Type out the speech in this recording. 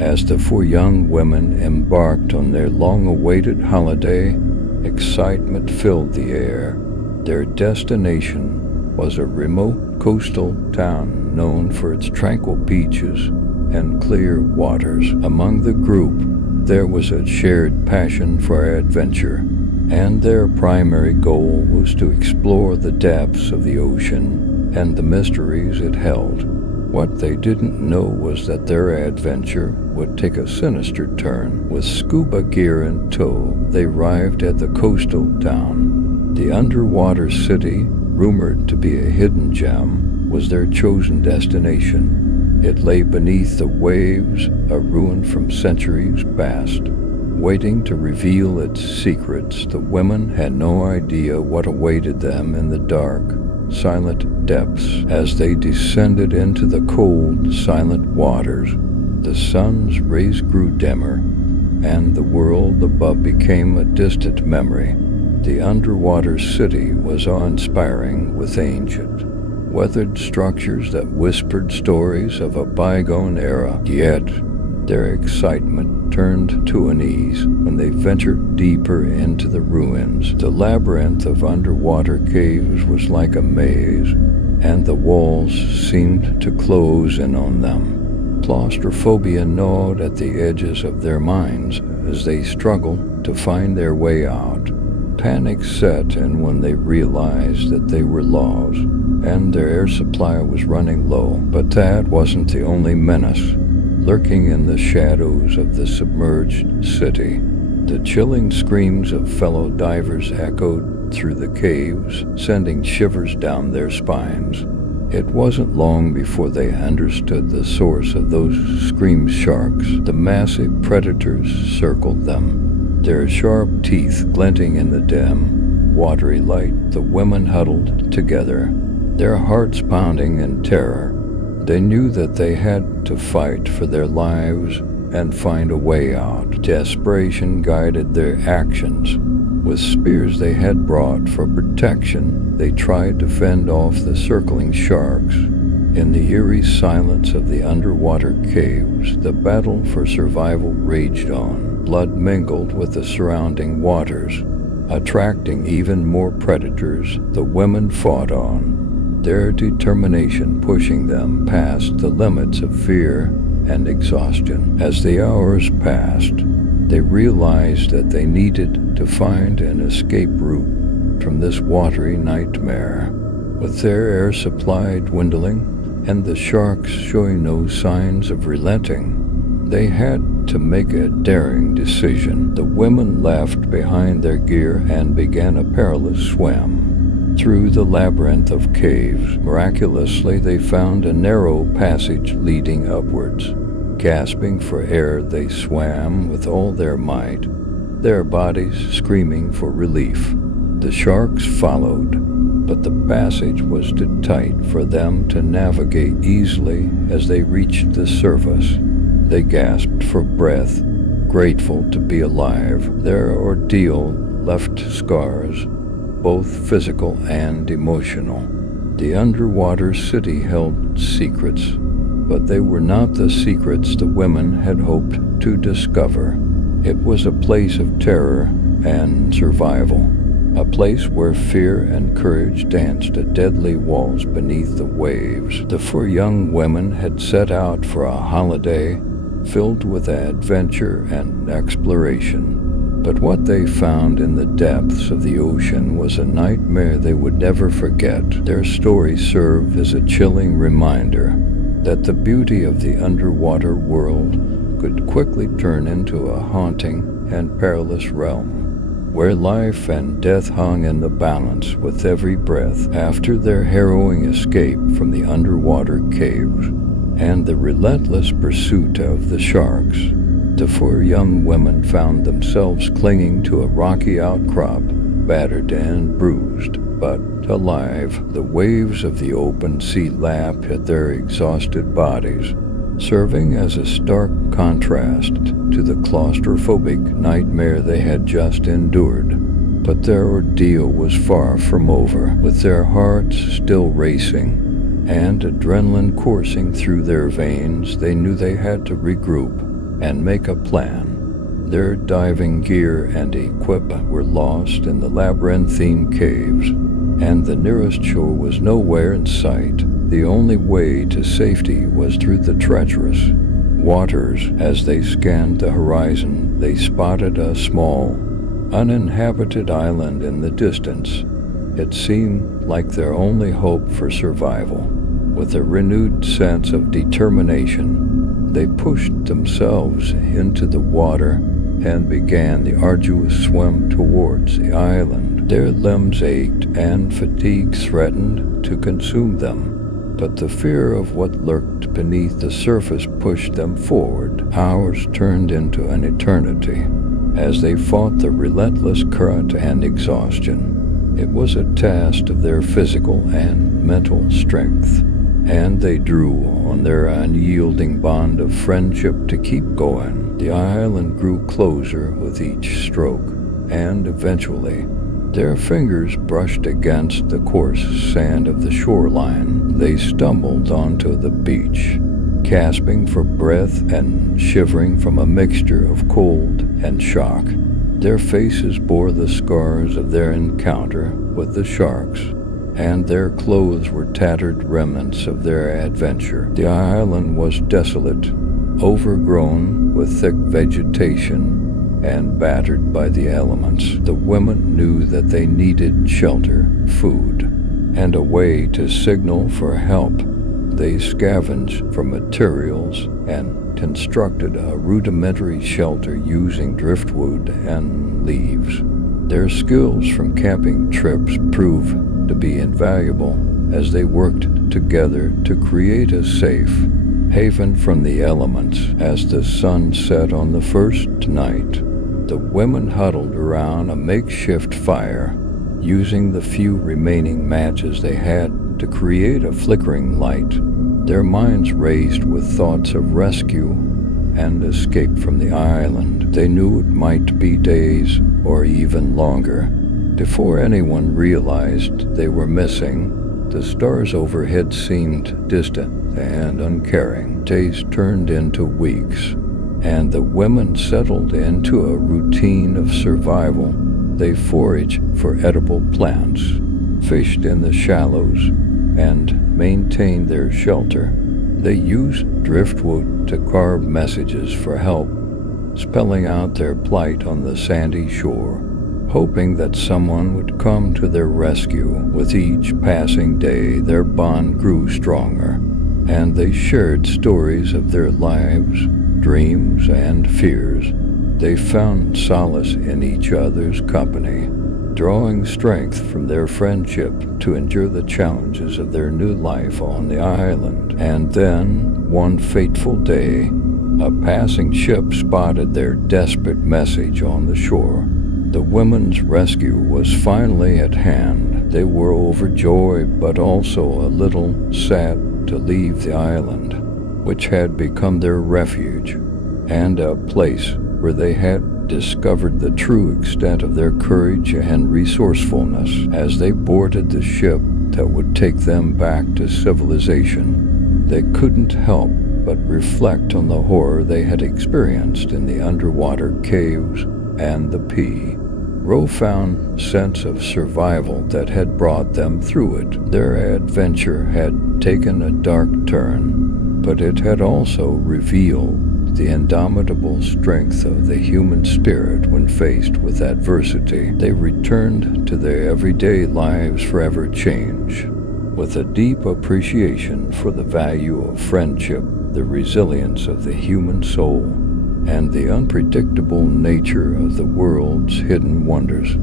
As the four young women embarked on their long-awaited holiday, excitement filled the air. Their destination was a remote coastal town known for its tranquil beaches and clear waters. Among the group, there was a shared passion for adventure, and their primary goal was to explore the depths of the ocean and the mysteries it held. What they didn't know was that their adventure would take a sinister turn. With scuba gear in tow, they arrived at the coastal town. The underwater city, rumored to be a hidden gem, was their chosen destination. It lay beneath the waves, a ruin from centuries past, waiting to reveal its secrets. The women had no idea what awaited them in the dark, silent depths. As they descended into the cold, silent waters, the sun's rays grew dimmer, and the world above became a distant memory. The underwater city was awe-inspiring, with ancient, weathered structures that whispered stories of a bygone era. Yet, their excitement turned to unease when they ventured deeper into the ruins. The labyrinth of underwater caves was like a maze, and the walls seemed to close in on them. Claustrophobia gnawed at the edges of their minds as they struggled to find their way out. Panic set in when they realized that they were lost, and their air supply was running low. But that wasn't the only menace lurking in the shadows of the submerged city. The chilling screams of fellow divers echoed through the caves, sending shivers down their spines. It wasn't long before they understood the source of those scream sharks. The massive predators circled them, their sharp teeth glinting in the dim, watery light. The women huddled together, their hearts pounding in terror. They knew that they had to fight for their lives and find a way out. Desperation guided their actions. With spears they had brought for protection, they tried to fend off the circling sharks. In the eerie silence of the underwater caves, the battle for survival raged on. Blood mingled with the surrounding waters, attracting even more predators. The women fought on, their determination pushing them past the limits of fear and exhaustion. As the hours passed, they realized that they needed to find an escape route from this watery nightmare. With their air supply dwindling and the sharks showing no signs of relenting, they had to make a daring decision. The women left behind their gear and began a perilous swim through the labyrinth of caves. Miraculously, they found a narrow passage leading upwards. Gasping for air, they swam with all their might, their bodies screaming for relief. The sharks followed, but the passage was too tight for them to navigate easily. As they reached the surface, they gasped for breath, grateful to be alive. Their ordeal left scars, both physical and emotional. The underwater city held secrets, but they were not the secrets the women had hoped to discover. It was a place of terror and survival, a place where fear and courage danced at deadly walls beneath the waves. The four young women had set out for a holiday filled with adventure and exploration. But what they found in the depths of the ocean was a nightmare they would never forget. Their story served as a chilling reminder that the beauty of the underwater world could quickly turn into a haunting and perilous realm, where life and death hung in the balance with every breath. After their harrowing escape from the underwater caves and the relentless pursuit of the sharks, the four young women found themselves clinging to a rocky outcrop, battered and bruised, but alive. The waves of the open sea lapped at their exhausted bodies, serving as a stark contrast to the claustrophobic nightmare they had just endured. But their ordeal was far from over. With their hearts still racing and adrenaline coursing through their veins, they knew they had to regroup and make a plan. Their diving gear and equipment were lost in the labyrinthine caves, and the nearest shore was nowhere in sight. The only way to safety was through the treacherous waters. As they scanned the horizon, they spotted a small, uninhabited island in the distance. It seemed like their only hope for survival. With a renewed sense of determination, they pushed themselves into the water and began the arduous swim towards the island. Their limbs ached and fatigue threatened to consume them, but the fear of what lurked beneath the surface pushed them forward. Hours turned into an eternity as they fought the relentless current and exhaustion. It was a test of their physical and mental strength, and they drew on their unyielding bond of friendship to keep going. The island grew closer with each stroke, and eventually, their fingers brushed against the coarse sand of the shoreline. They stumbled onto the beach, gasping for breath and shivering from a mixture of cold and shock. Their faces bore the scars of their encounter with the sharks, and their clothes were tattered remnants of their adventure. The island was desolate, overgrown with thick vegetation, and battered by the elements. The women knew that they needed shelter, food, and a way to signal for help. They scavenged for materials and constructed a rudimentary shelter using driftwood and leaves. Their skills from camping trips proved to be invaluable as they worked together to create a safe haven from the elements. As the sun set on the first night, the women huddled around a makeshift fire, using the few remaining matches they had to create a flickering light. Their minds raced with thoughts of rescue and escape from the island. They knew it might be days or even longer before anyone realized they were missing. The stars overhead seemed distant and uncaring. Days turned into weeks, and the women settled into a routine of survival. They foraged for edible plants, fished in the shallows, and maintained their shelter. They used driftwood to carve messages for help, spelling out their plight on the sandy shore, hoping that someone would come to their rescue. With each passing day, their bond grew stronger, and they shared stories of their lives, dreams, and fears. They found solace in each other's company, drawing strength from their friendship to endure the challenges of their new life on the island. And then, one fateful day, a passing ship spotted their desperate message on the shore. The women's rescue was finally at hand. They were overjoyed, but also a little sad to leave the island, which had become their refuge, and a place where they had discovered the true extent of their courage and resourcefulness. As they boarded the ship that would take them back to civilization, they couldn't help but reflect on the horror they had experienced in the underwater caves and the profound sense of survival that had brought them through it. Their adventure had taken a dark turn, but it had also revealed the indomitable strength of the human spirit when faced with adversity. They returned to their everyday lives forever changed, with a deep appreciation for the value of friendship, the resilience of the human soul, and the unpredictable nature of the world's hidden wonders.